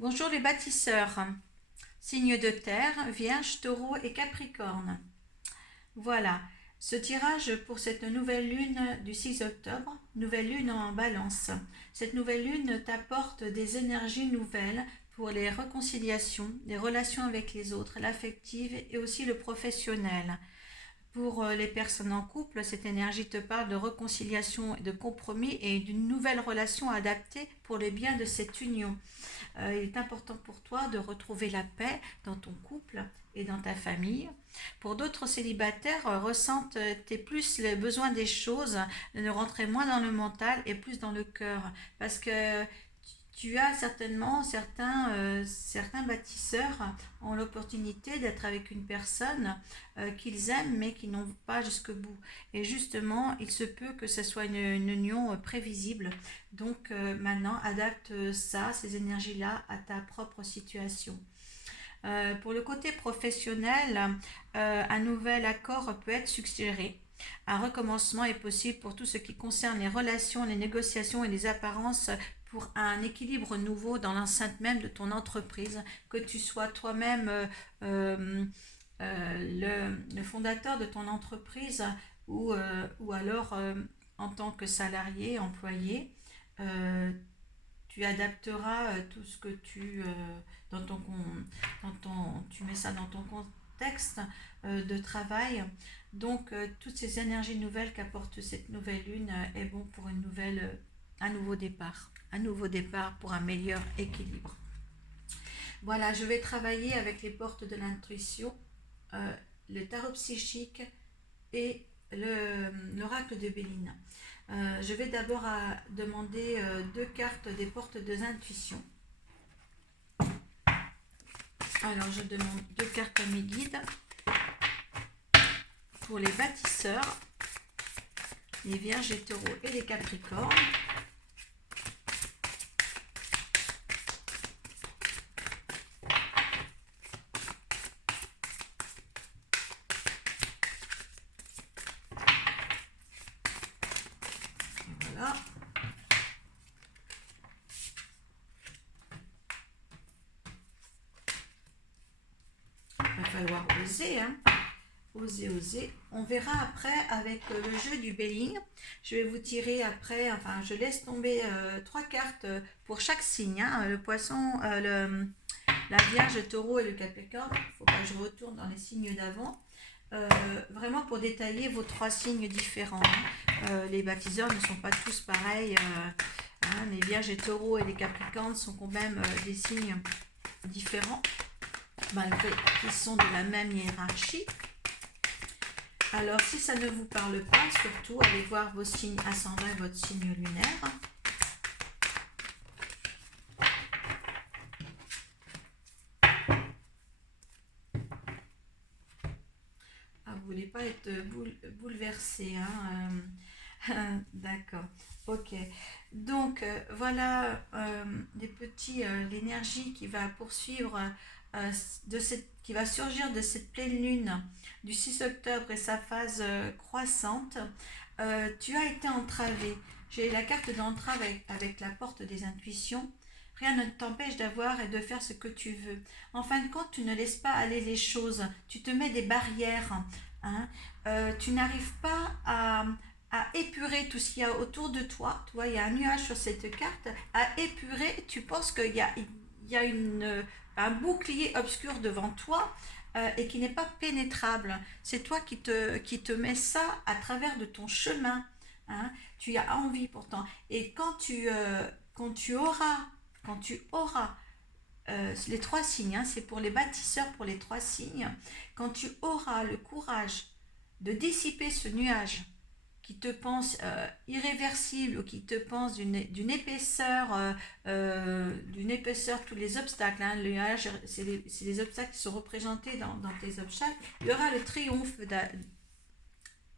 Bonjour les bâtisseurs, signes de terre, Vierge, Taureau et Capricorne. Voilà, ce tirage pour cette nouvelle lune du 6 octobre, nouvelle lune en balance. Cette nouvelle lune t'apporte des énergies nouvelles pour les réconciliations, les relations avec les autres, l'affective et aussi le professionnel. Pour les personnes en couple, cette énergie te parle de réconciliation, de compromis et d'une nouvelle relation adaptée pour le bien de cette union. Il est important pour toi de retrouver la paix dans ton couple et dans ta famille. Pour d'autres célibataires, ressentent plus les besoins des choses, de rentrer moins dans le mental et plus dans le cœur. Parce que tu as certainement certains bâtisseurs ont l'opportunité d'être avec une personne qu'ils aiment mais qui n'ont pas jusqu'au bout. Et justement, il se peut que ce soit une union prévisible. Donc maintenant, adapte ça, ces énergies-là, à ta propre situation. Pour le côté professionnel, un nouvel accord peut être suggéré. Un recommencement est possible pour tout ce qui concerne les relations, les négociations et les apparences pour un équilibre nouveau dans l'enceinte même de ton entreprise, que tu sois toi-même euh, le fondateur de ton entreprise ou alors en tant que salarié, employé. euh, Tu adapteras tout ce que dans ton, tu mets ça dans ton contexte de travail. Donc toutes ces énergies nouvelles qu'apporte cette nouvelle lune est bon pour un nouveau départ pour un meilleur équilibre. Voilà, je vais travailler avec les portes de l'intuition, le tarot psychique et l'oracle de Béline. Je vais d'abord demander deux cartes des portes de l'intuition. Alors, je demande deux cartes à mes guides pour les bâtisseurs, les vierges et taureaux et les capricornes. Voilà. Il va falloir oser, hein. Oser. On verra après avec le jeu du Béling. Je vais vous tirer après, enfin je laisse tomber trois cartes pour chaque signe, hein. Le poisson, la vierge, le taureau et le capricorne. Il ne faut pas que je retourne dans les signes d'avant. Vraiment pour détailler vos trois signes différents, hein. Les baptiseurs ne sont pas tous pareils. Hein. Les vierges et taureaux et les capricornes sont quand même des signes différents, malgré qu'ils sont de la même hiérarchie. Alors, si ça ne vous parle pas, surtout, allez voir vos signes ascendants et votre signe lunaire. Ah, vous ne voulez pas être bouleversé, hein. D'accord, ok. Donc, voilà l'énergie qui va poursuivre, qui va surgir de cette pleine lune du 6 octobre et sa phase croissante. Tu as été entravé. J'ai la carte d'entrave avec la porte des intuitions. Rien ne t'empêche d'avoir et de faire ce que tu veux. En fin de compte, tu ne laisses pas aller les choses. Tu te mets des barrières, hein. Tu n'arrives pas à épurer tout ce qu'il y a autour de toi. Tu vois, il y a un nuage sur cette carte. À épurer, tu penses qu'il y a un bouclier obscur devant toi et qui n'est pas pénétrable. C'est toi qui te mets ça à travers de ton chemin, hein. Tu as envie pourtant. Et quand tu auras les trois signes, hein, c'est pour les bâtisseurs, pour les trois signes, quand tu auras le courage de dissiper ce nuage qui te pense irréversible ou qui te pense d'une épaisseur, tous les obstacles, hein, le nuage, c'est les obstacles qui sont représentés dans tes obstacles, il y aura le triomphe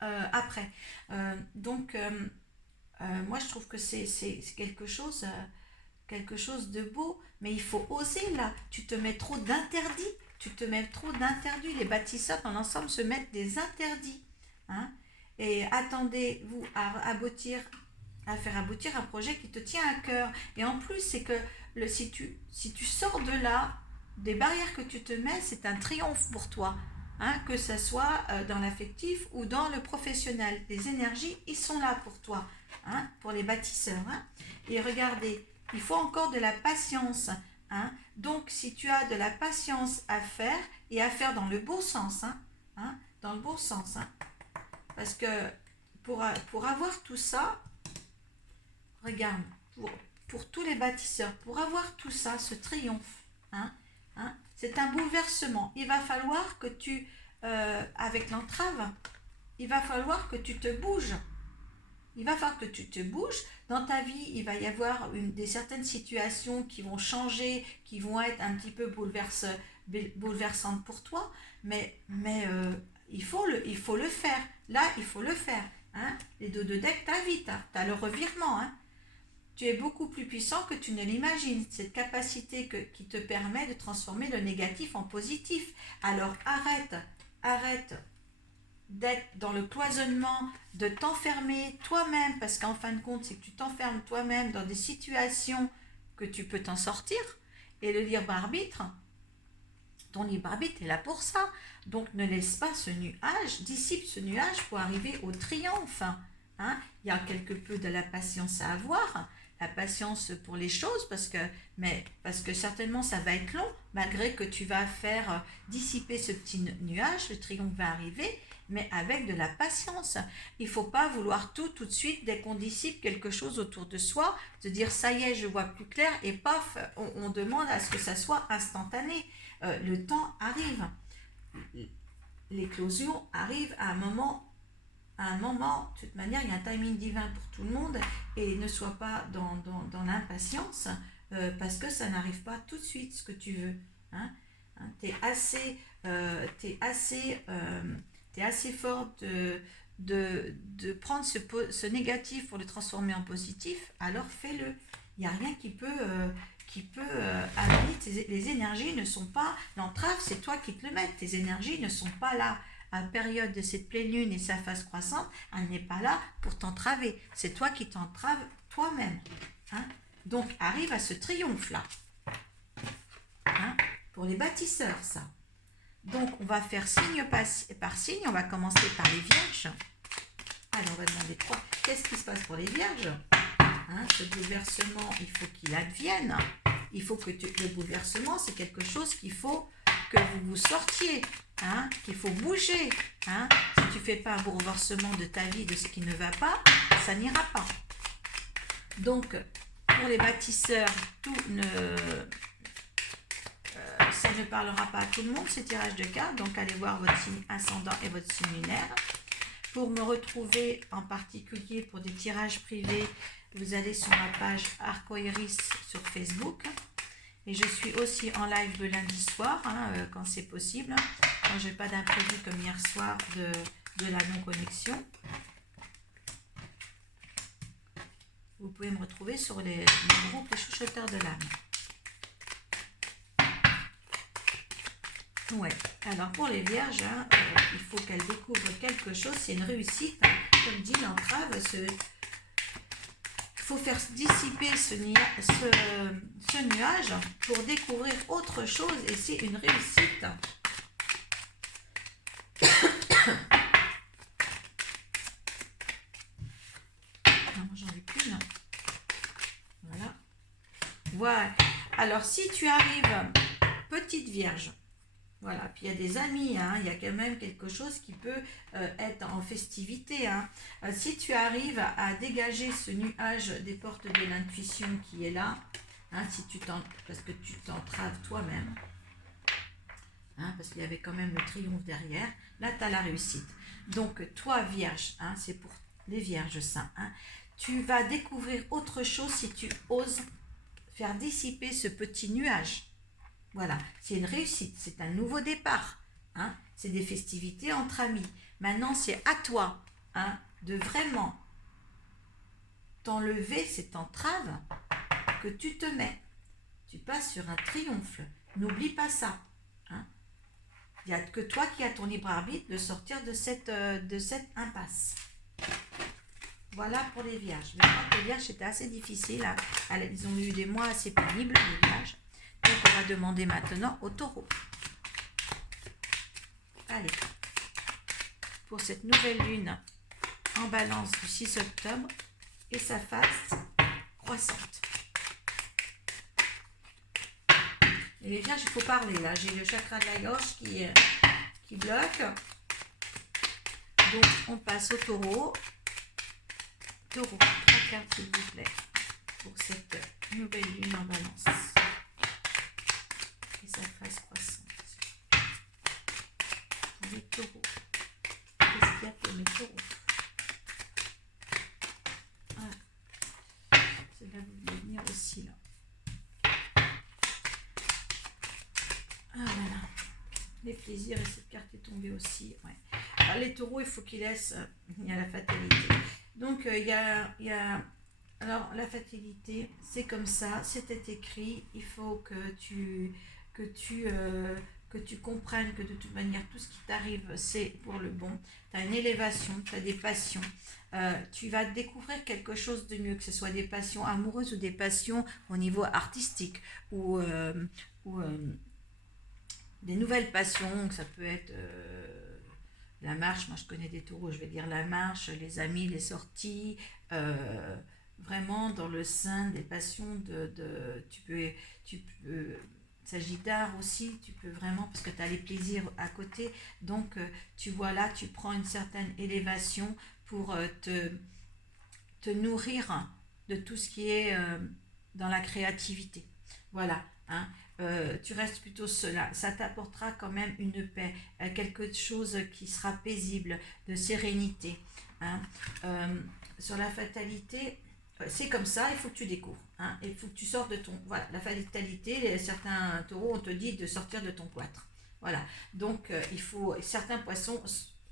après. Moi je trouve que c'est quelque chose de beau, mais il faut oser là. Tu te mets trop d'interdits. Les bâtisseurs dans l'ensemble se mettent des interdits, hein. Et attendez-vous à aboutir à faire aboutir un projet qui te tient à cœur. Et en plus, c'est que si tu sors de là, des barrières que tu te mets, c'est un triomphe pour toi. Hein, que ce soit dans l'affectif ou dans le professionnel. Les énergies, ils sont là pour toi, hein, pour les bâtisseurs. Hein. Et regardez, il faut encore de la patience. Hein. Donc, si tu as de la patience à faire, et à faire dans le beau sens, hein, dans le bon sens, hein, parce que pour avoir tout ça, regarde, pour tous les bâtisseurs, pour avoir tout ça, ce triomphe, hein, c'est un bouleversement. Il va falloir que avec l'entrave, il va falloir que tu te bouges. Il va falloir que tu te bouges. Dans ta vie, il va y avoir certaines situations qui vont changer, qui vont être un petit peu bouleversantes pour toi, mais il faut le faire. Là, il faut le faire. Hein. Les dos de deck, t'as vite. Hein. Tu as le revirement. Hein. Tu es beaucoup plus puissant que tu ne l'imagines. Cette capacité qui te permet de transformer le négatif en positif. Alors arrête d'être dans le cloisonnement, de t'enfermer toi-même, parce qu'en fin de compte, c'est que tu t'enfermes toi-même dans des situations que tu peux t'en sortir. Et le libre arbitre, ton libre arbitre est là pour ça. Donc ne laisse pas ce nuage, dissipe ce nuage pour arriver au triomphe. Hein. Il y a quelque peu de la patience à avoir, la patience pour les choses, parce que certainement ça va être long, malgré que tu vas faire dissiper ce petit nuage, le triomphe va arriver, mais avec de la patience. Il ne faut pas vouloir tout de suite, dès qu'on dissipe quelque chose autour de soi, se dire ça y est, je vois plus clair, et paf, on demande à ce que ça soit instantané. Le temps arrive. L'éclosion arrive à un moment. De toute manière, il y a un timing divin pour tout le monde, et ne sois pas dans l'impatience, parce que ça n'arrive pas tout de suite, ce que tu veux. Hein. Tu es assez fort de prendre ce négatif pour le transformer en positif, alors fais-le. Il n'y a rien qui peut amener, les énergies ne sont pas, l'entrave, c'est toi qui te le mets, tes énergies ne sont pas là. À la période de cette pleine lune et sa phase croissante, elle n'est pas là pour t'entraver. C'est toi qui t'entraves toi-même. Hein. Donc, arrive à ce triomphe-là. Hein. Pour les bâtisseurs, ça. Donc, on va faire signe par signe. On va commencer par les vierges. Alors, on va demander qu'est-ce qui se passe pour les vierges. Hein. Ce bouleversement, il faut qu'il advienne. Il faut que le bouleversement, c'est quelque chose qu'il faut que vous sortiez. Hein, qu'il faut bouger. Hein. Si tu ne fais pas un bouleversement de ta vie, de ce qui ne va pas, ça n'ira pas. Donc, pour les bâtisseurs, ça ne parlera pas à tout le monde, ces tirages de cartes. Donc, allez voir votre signe ascendant et votre signe lunaire. Pour me retrouver en particulier pour des tirages privés, vous allez sur ma page Arcoiris sur Facebook. Et je suis aussi en live le lundi soir, quand c'est possible. Quand je n'ai pas d'imprévu comme hier soir de la non-connexion. Vous pouvez me retrouver sur le groupe Les Chuchoteurs de l'âme. Ouais. Alors pour les vierges, il faut qu'elles découvrent quelque chose. C'est une réussite. Comme dit l'entrave, il faut faire dissiper ce nuage pour découvrir autre chose. Et c'est une réussite. Non, j'en ai plus là. Voilà. Alors si tu arrives, petite vierge, voilà, puis il y a des amis, il y a quand même quelque chose qui peut être en festivité. Si tu arrives à dégager ce nuage des portes de l'intuition qui est là, parce que tu t'entraves toi-même, parce qu'il y avait quand même le triomphe derrière, là tu as la réussite. Donc toi vierge, c'est pour les vierges ça, tu vas découvrir autre chose si tu oses faire dissiper ce petit nuage. Voilà, c'est une réussite, c'est un nouveau départ. C'est des festivités entre amis. Maintenant, c'est à toi de vraiment t'enlever cette entrave que tu te mets. Tu passes sur un triomphe. N'oublie pas ça. Il n'y a que toi qui as ton libre arbitre de sortir de cette impasse. Voilà pour les vierges. Je crois que les vierges, c'était assez difficile. Hein. Ils ont eu des mois assez pénibles, les vierges. Donc, on va demander maintenant au taureau. Allez, pour cette nouvelle lune en balance du 6 octobre et sa phase croissante. Et les vierges, il faut parler. Là, j'ai le chakra de la gorge qui bloque. Donc, on passe au taureau. Taureau, 3 cartes s'il vous plaît, pour cette nouvelle lune en balance. Et sa phase croissante. Pour les taureaux. Qu'est-ce qu'il y a pour mes taureaux? Voilà. C'est là que vous voulez venir aussi, là. Ah, voilà. Les plaisirs, et cette carte est tombée aussi. Ouais. Alors, les taureaux, il faut qu'ils laissent. Il y a la fatalité. Donc, il y a alors, la fatalité, c'est comme ça, c'était écrit. Il faut que tu comprennes que de toute manière, tout ce qui t'arrive, c'est pour le bon. Tu as une élévation, tu as des passions. Tu vas découvrir quelque chose de mieux, que ce soit des passions amoureuses ou des passions au niveau artistique ou des nouvelles passions. Ça peut être la marche. Moi, je connais des taureaux, je vais dire la marche, les amis, les sorties. Vraiment dans le sein des passions tu peux Sagittaire aussi, tu peux vraiment, parce que tu as les plaisirs à côté, donc tu vois là, tu prends une certaine élévation pour te nourrir de tout ce qui est dans la créativité. Voilà, hein. Tu restes plutôt cela, ça t'apportera quand même une paix, quelque chose qui sera paisible, de sérénité. Hein. Sur la fatalité, c'est comme ça, il faut que tu découvres. Hein. Il faut que tu sors de ton... Voilà, la fatalité, certains taureaux, on te dit de sortir de ton cloître. Voilà, donc il faut... Certains poissons,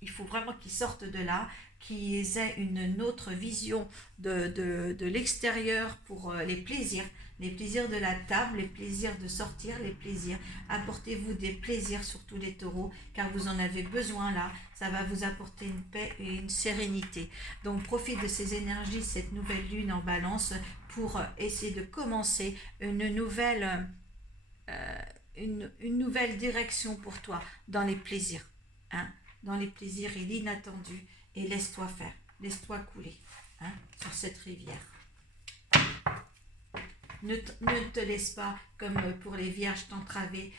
il faut vraiment qu'ils sortent de là, qu'ils aient une autre vision de l'extérieur pour les plaisirs de la table, les plaisirs de sortir, les plaisirs. Apportez-vous des plaisirs, surtout les taureaux, car vous en avez besoin là. Ça va vous apporter une paix et une sérénité. Donc profite de ces énergies, cette nouvelle lune en balance, pour essayer de commencer une nouvelle direction pour toi dans les plaisirs. Hein, dans les plaisirs et l'inattendu. Et laisse-toi faire, laisse-toi couler, hein, sur cette rivière. Ne te laisse pas, comme pour les vierges, t'entraver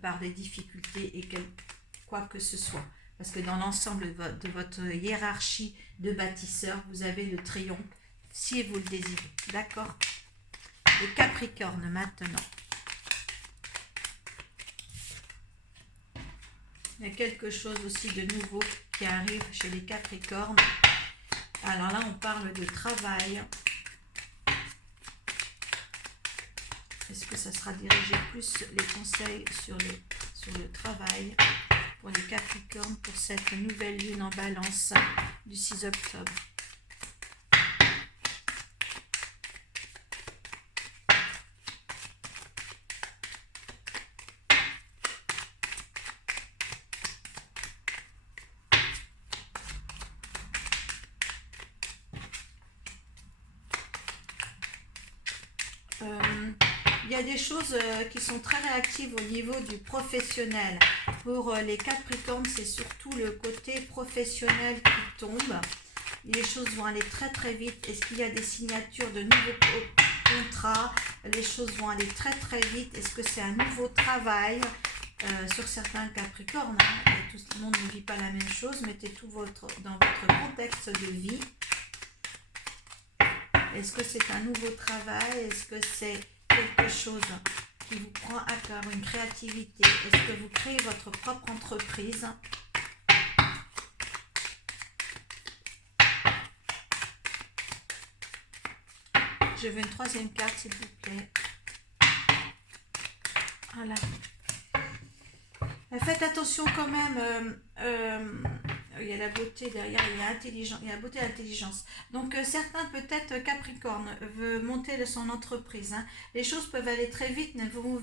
par des difficultés et quoi que ce soit. Parce que dans l'ensemble de votre hiérarchie de bâtisseurs, vous avez le triomphe, si vous le désirez. D'accord? Le Capricorne maintenant. Il y a quelque chose aussi de nouveau qui arrive chez les Capricornes. Alors là, on parle de travail. Est-ce que ça sera dirigé plus les conseils sur le travail pour les Capricornes pour cette nouvelle lune en balance du 6 octobre? Il y a des choses qui sont très réactives au niveau du professionnel. Pour les Capricornes, c'est surtout le côté professionnel qui tombe. Les choses vont aller très très vite. Est-ce qu'il y a des signatures de nouveaux contrats? Les choses vont aller très très vite. Est-ce que c'est un nouveau travail sur certains Capricornes? Hein, tout le monde ne vit pas la même chose. Mettez tout dans votre contexte de vie. Est-ce que c'est un nouveau travail? Est-ce que c'est quelque chose qui vous prend à cœur, une créativité? Est-ce que vous créez votre propre entreprise? Je veux une troisième carte, s'il vous plaît. Voilà. Faites attention quand même. Il y a la beauté derrière, il y a beauté et intelligence. Donc certains peut-être Capricorne veut monter son entreprise. Hein. Les choses peuvent aller très vite, mais vous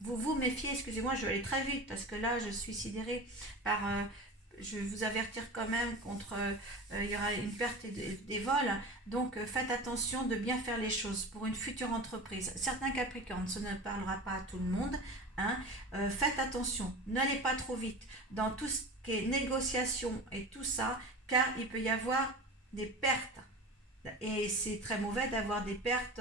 vous méfiez, excusez-moi, je vais aller très vite parce que là je suis sidérée par je vais vous avertir quand même contre, il y aura une perte des vols. Donc, faites attention de bien faire les choses pour une future entreprise. Certains Capricornes, ça ne parlera pas à tout le monde, hein. Faites attention, n'allez pas trop vite dans tout ce qui est négociation et tout ça, car il peut y avoir des pertes. Et c'est très mauvais d'avoir des pertes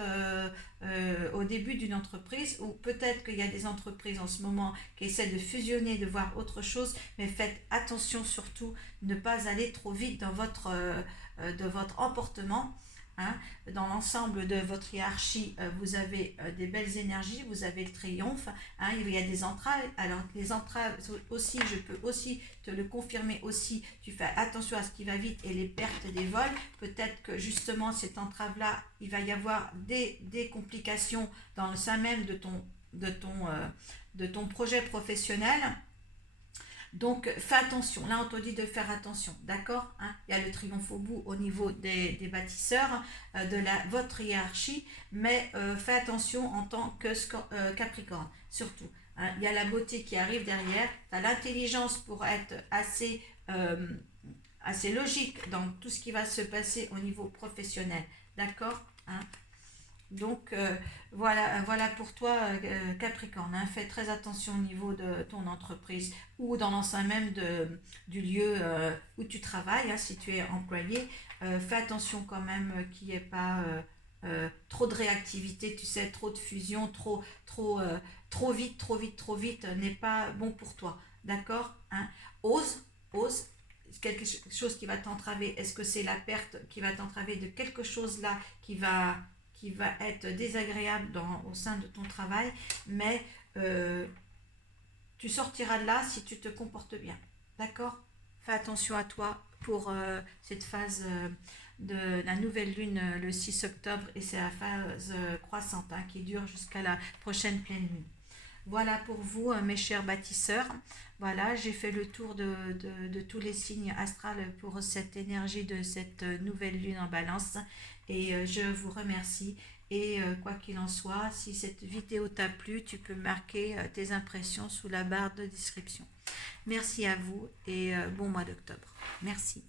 au début d'une entreprise, ou peut-être qu'il y a des entreprises en ce moment qui essaient de fusionner, de voir autre chose, mais faites attention surtout, ne pas aller trop vite de votre emportement. Hein. Dans l'ensemble de votre hiérarchie, vous avez des belles énergies, vous avez le triomphe, hein, il y a des entraves. Alors les entraves aussi, je peux aussi te le confirmer aussi, tu fais attention à ce qui va vite et les pertes des vols. Peut-être que justement cette entrave-là, il va y avoir des complications dans le sein même de ton projet professionnel. Donc, fais attention. Là, on te dit de faire attention. D'accord, hein. Il y a le triomphe au bout au niveau des bâtisseurs, de votre hiérarchie. Mais fais attention en tant que Capricorne, surtout. Hein. Il y a la beauté qui arrive derrière. Tu as l'intelligence pour être assez logique dans tout ce qui va se passer au niveau professionnel. D'accord, hein. Donc, voilà pour toi, Capricorne. Hein. Fais très attention au niveau de ton entreprise ou dans l'enceinte même du lieu où tu travailles, hein, si tu es employé. Fais attention quand même qu'il n'y ait pas trop de réactivité, tu sais, trop de fusion, trop vite, trop vite n'est pas bon pour toi. D'accord, hein. Ose. Quelque chose qui va t'entraver. Est-ce que c'est la perte qui va t'entraver de quelque chose là qui va être désagréable au sein de ton travail, mais tu sortiras de là si tu te comportes bien. D'accord? Fais attention à toi pour cette phase de la nouvelle lune le 6 octobre, et c'est la phase croissante, hein, qui dure jusqu'à la prochaine pleine lune. Voilà pour vous, mes chers bâtisseurs. Voilà, j'ai fait le tour de tous les signes astrales pour cette énergie de cette nouvelle lune en balance. Et je vous remercie. Et quoi qu'il en soit, si cette vidéo t'a plu, tu peux marquer tes impressions sous la barre de description. Merci à vous et bon mois d'octobre. Merci.